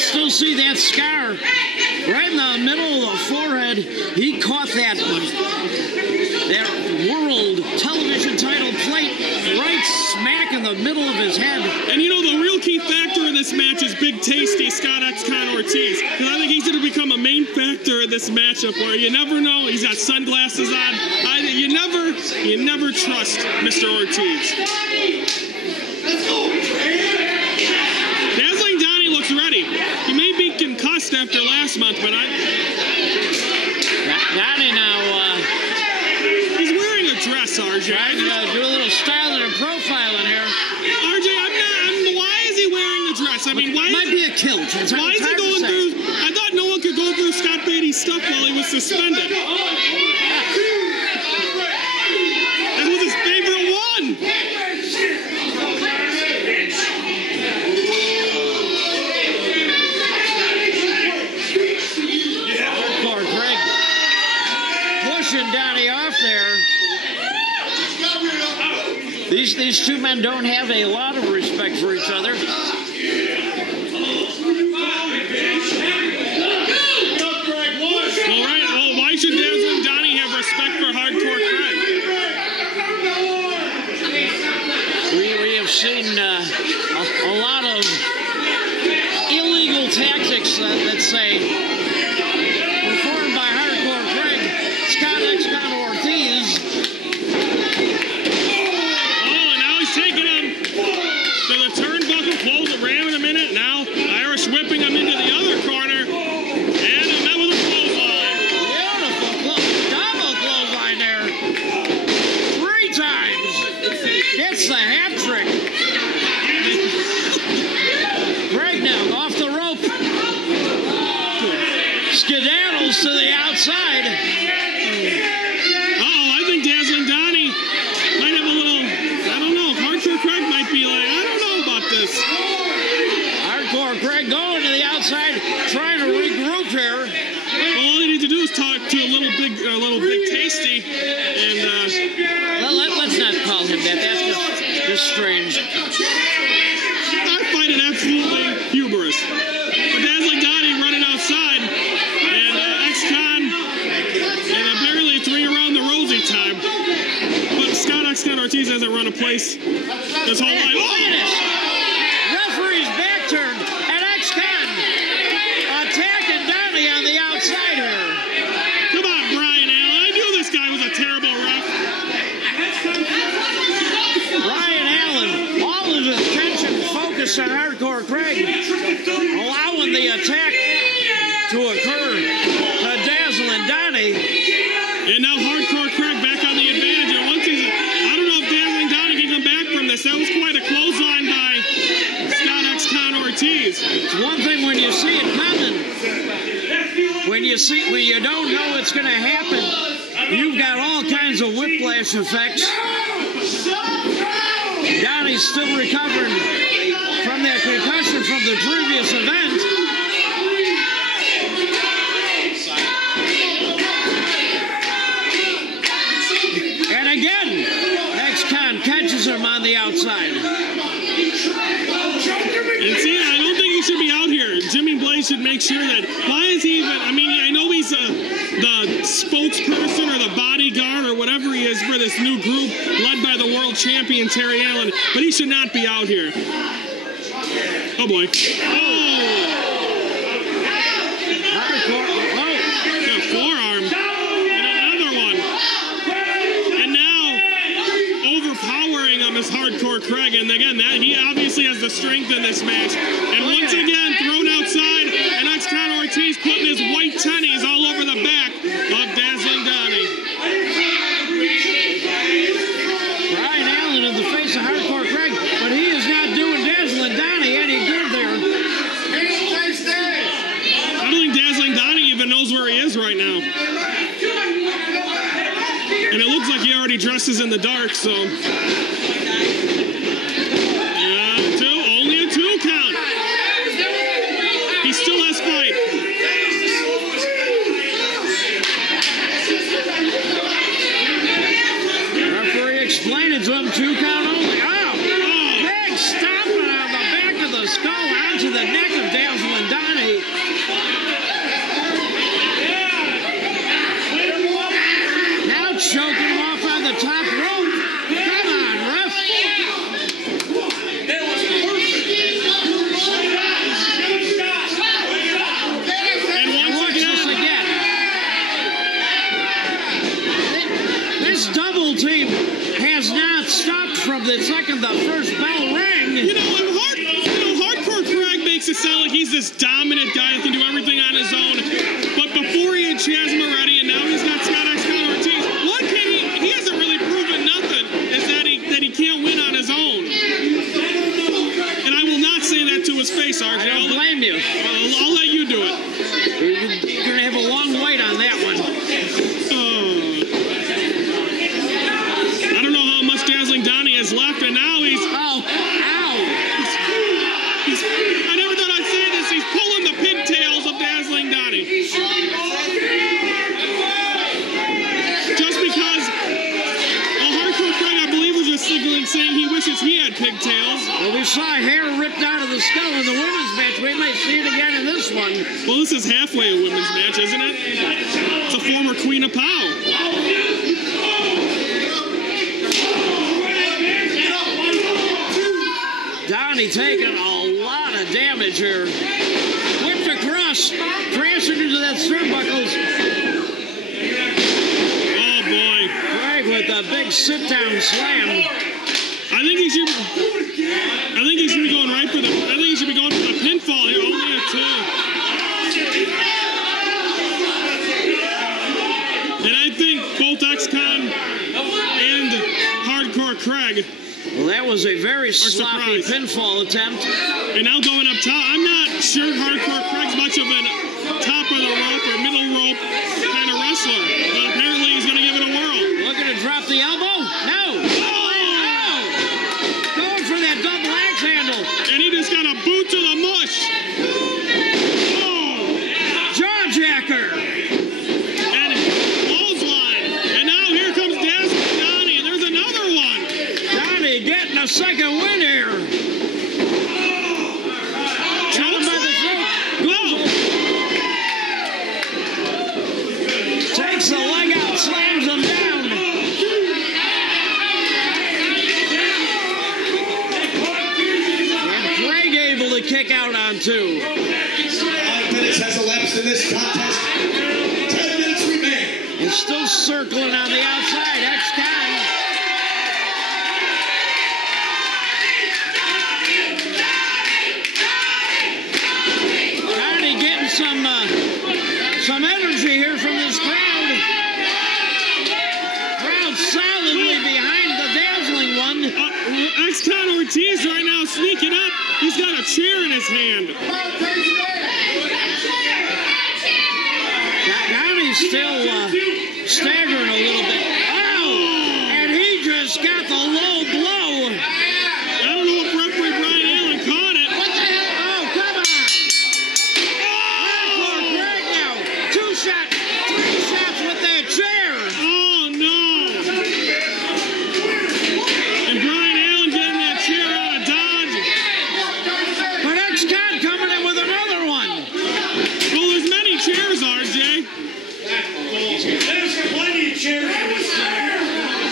still see that scar right in the middle of the forehead. He caught that world television title plate right smack in the middle of his head. And you know, the real key factor in this match is Big Tasty Scott X-Con Ortiz. Because I think he's going to become a main factor in this matchup where you never know. He's got sunglasses on. You never trust Mr. Ortiz. Let's go. Dazzling Donnie looks ready. He may be concussed after last month, but Donnie now, he's wearing a dress, RJ. trying to do a little styling and profiling here. RJ, why is he wearing the dress? I mean, why? Might be a kilt. Why is he going through? I thought no one could go through Scott Beatty's stuff while he was suspended. That was his favorite one. Poor Greg pushing Donnie off there. These two men don't have a lot of respect for each other. Well, why should Dazzling Donnie have respect for Hardcore Craig? We have seen a lot of illegal tactics that say performed by Hardcore Craig, Scott X-Con Ortiz. Oh, and now he's taking him to the turnbuckle, close the ram in a minute. Now Irish whipping him into the other corner. And that was a clothesline. Beautiful double clothesline there. 3 times. Gets the hat trick. Greg now off the rope. Skedaddles to the outside. I think Dazzling Donnie might have a little, I don't know, Hardcore Craig might be like, I don't know about this. Hardcore Craig going to the outside, trying to regroup here. Well, all you need to do is talk to a little big Tasty, and Let's not call him that. That's just strange. I find it absolutely hubris. But Dazzling Donnie running outside, and X-Con, and apparently 3 around the rosy time. But Scott X-Con Ortiz hasn't run a place this whole life. Finish. Referee's back turned, and X-Con attacking Donnie on the outside here. Come on, Brian Allen. I knew this guy was a terrible ref. Brian Allen, all of his attention focused on Hardcore Craig, allowing the attack to occur to Dazzling Donnie. And now Hardcore Craig back on the advantage. And once I don't know if Dazzling Donnie can come back from this. That was quite a clothesline by Scott X-Con Ortiz. It's one thing when you see it coming. When you don't know it's going to happen, you've got all kinds of whiplash effects. Donnie's still recovering from that concussion from the previous event. And again, X-Con catches him on the outside. And see, I don't think he should be out here. Jimmy Blaze should make sure that, why is he even, I mean, I know he's the spokesperson or the bodyguard or whatever he is for this new group led by the world champion Terry Allen, but he should not be out here. Oh boy. Got a forearm. And another one. And now, overpowering him is Hardcore Craig. And again, he obviously has the strength in this match. And once again, thrown outside, and X-Con Ortiz putting his white tennies all over the back of Dazzling Donnie. Brian Allen in the face of Hardcore Craig, but he is not doing Dazzling Donnie any good there. I don't think Dazzling Donnie even knows where he is right now. And it looks like he already dresses in the dark, so. Only a 2 count. He still has fight. Referee explained it to him, 2 count only. Oh, big stomping on the back of the skull onto the neck of Dazzling Donnie. Donnie. Now choking him off on the top rope. Come on, ref. And once again, this double team has not stopped from the second the first bell rang. you know, Hardcore Craig makes it sound like he's this dominant guy that can do everything on his own. But before he had Chaz Moretti, and now he's got Scott Ortiz. What can he hasn't really proven nothing, is that he can't win on his own. And I will not say that to his face, RJ. I don't blame you. I'll let you do it. You're going to have a long wait on that one. I don't know how much Dazzling Donnie has left, and now he's... Oh, ow. I never thought I'd say this. He's pulling the pigtails of Dazzling Donnie. Just because Hardcore Craig, I believe, was just signaling saying he wishes he had pigtails. Well, we saw hair ripped out of the skull in the women's match. We might see it again in this one. Well, this is halfway a women's match, isn't it? It's a former Queen of POWW. Donnie taking a lot of damage here. Whipped across, crashing into that turnbuckles. Oh, boy. Craig with a big sit-down slam. I think he should be going right for the... I think he should be going for the pinfall here. Only a 2. And I think both X-Con and Hardcore Craig... Well, that was a very sloppy surprised. pinfall attempt. And now going up top, I'm not sure Hardcore Craig's much of a top of the rope or middle rope kind of wrestler. But apparently he's going to give it a whirl. Looking to drop the elbow? No. Oh! Going for that double axe handle. And he just got a boot to the mush. Oh! Jawjacker. And clothesline. And now here comes Dazzling Donnie, and there's another one. Donnie getting a second win here. Got him by the throat. Takes the leg out, slams him down. And Craig able to kick out on 2. 5 minutes has elapsed in this contest. 10 minutes remain. He's still circling on the outside. X-Con. Donnie getting some energy here from this crowd. Crowd solidly behind the Dazzling one. X-Con Ortiz right now sneaking up. He's got a chair in his hand. Donnie's still staggering a little bit. Oh! And he just got the low blow. I don't know if referee Brian Allen caught it. What the hell? Oh, come on! Hardcore Craig now. 2 shots, 3 shots with that chair. Oh, no. And Brian Allen getting that chair out of Dodge. But X-Con coming in with another one. Well, there's many chairs, RJ. There's plenty of chairs in this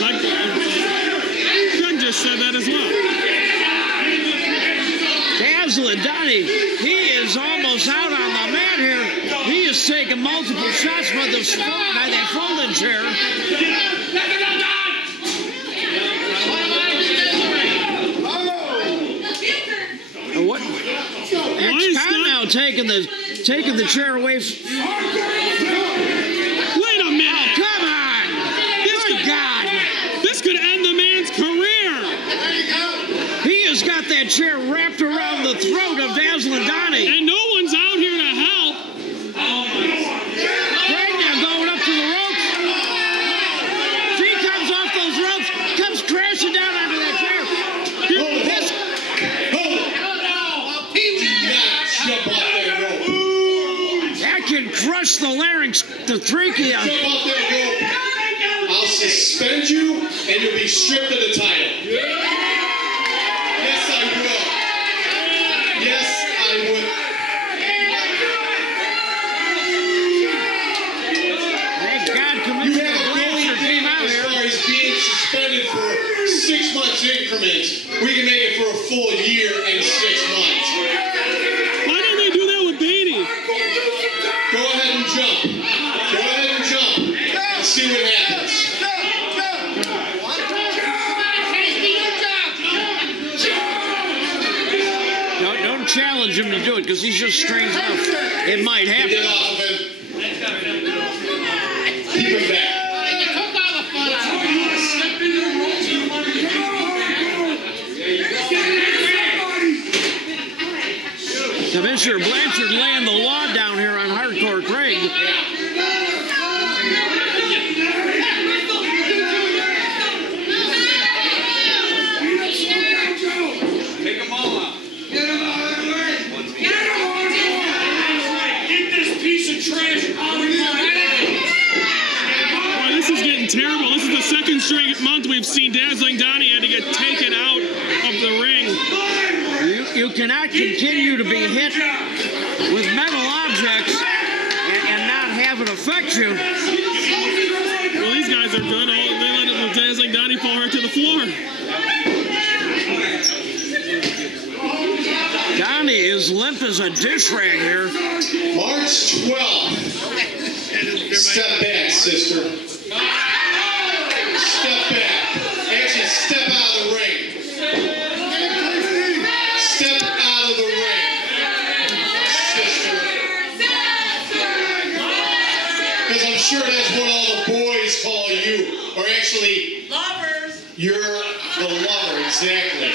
Like, Craig just said that as well. Dazzling Donnie, he is almost out on the mat here. He is taking multiple shots by that folding chair. What? X-Con now taking the chair away. Wait a minute. Oh, come on! Good God! This could end the man's career. He has got that chair wrapped around the throat of Dazzling Donnie. And no one's out here to help. Craig now going up to the ropes. If he comes off those ropes, comes crashing down onto that chair. This, Jump off that rope. that can crush the larynx, the trachea. Jump off that rope. I'll suspend you, and you'll be stripped of the title. Yes, I will. Yes, I will. increments, we can make it for a full year and 6 months. Why don't they do that with Beatty? Go ahead and jump. Go ahead and jump. And see what happens. Don't challenge him to do it because he's just strange enough. It might happen. Get off of him. Keep him back. Commissioner Blanchard laying the law down here on Hardcore Craig. Take them all out. Get them out of the way. Get them out of the way. Get this piece of trash out of my head. Boy, this is getting terrible. This is the second straight month we've seen Dazzling Donnie had to get taken out of the ring. You cannot continue to be hit with metal objects and not have it affect you. Well, these guys are good. They let Dazzling Donnie fall right to the floor. Donnie is limp as a dish rag here. March 12th. Step back, sister. Step back. Actually, step out of the ring. Step out of the ring, sister. Because I'm sure that's what all the boys call you. Or actually, lovers. You're the lover, exactly.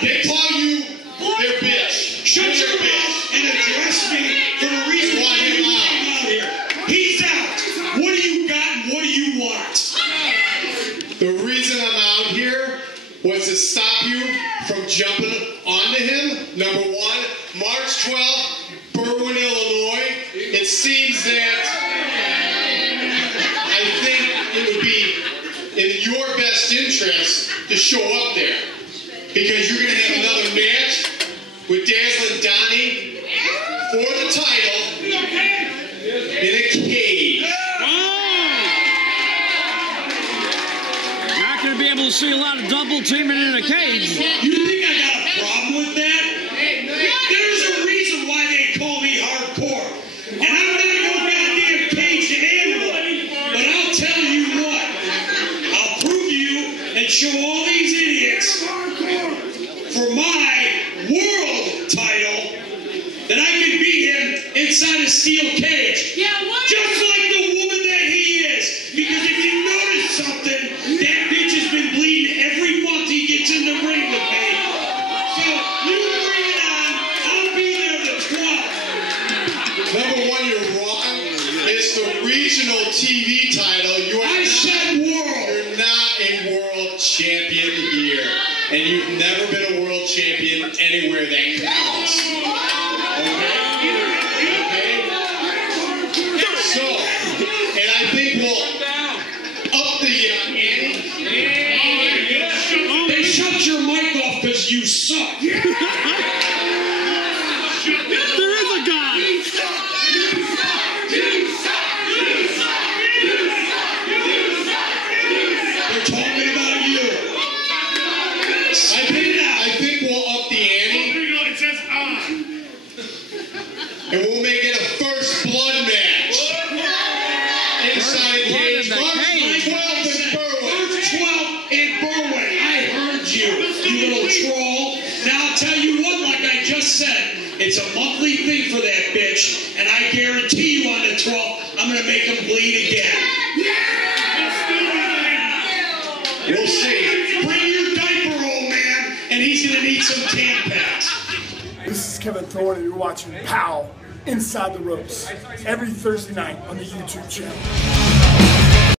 They call you their bitch. Shut your mouth and address me for the reason why you came out here. He's out. What do you got and what do you want? The reason I'm out here was to stop you from jumping onto him. Number one, March 12th, Berwyn, Illinois. It seems that I think it would be in your best interest to show up there. Because you're going to have another match with Dazzling Donnie for the title in a cage. Not going to be able to see a lot of double teaming in a cage. You think I got a problem with that? There's a reason why they call me hardcore. And I'm not no goddamn caged animal. But I'll tell you what. I'll prove you and show all these idiots for my world title that I can beat him inside a steel cage. Yeah, what? Just like the woman that he is. Because if you notice something, that bitch has been bleeding every month he gets in the ring with me. So you bring it on. I'll be there the 12th. Number one, you're wrong. It's the regional TV title. I said world. You're not a world champion here. And you've never been a world champion anywhere that counts. Okay? So, and I think we'll up the ante. They shut your mic off because you suck. There is a God. They're talking about you. I think we'll up the ante. It says on. And we'll make it a first blood match. Inside a cage. March 12th in Berwyn. March 12th in Berwyn. I heard you, you little troll. Now I'll tell you what, like I just said, it's a monthly thing for that bitch, and I guarantee you on the 12th, I'm going to make him bleed again. We'll see. Bring your diaper, old man, and he's going to need some Tampax. This is Kevin Thorne, and you're watching POWW Inside the Ropes every Thursday night on the YouTube channel.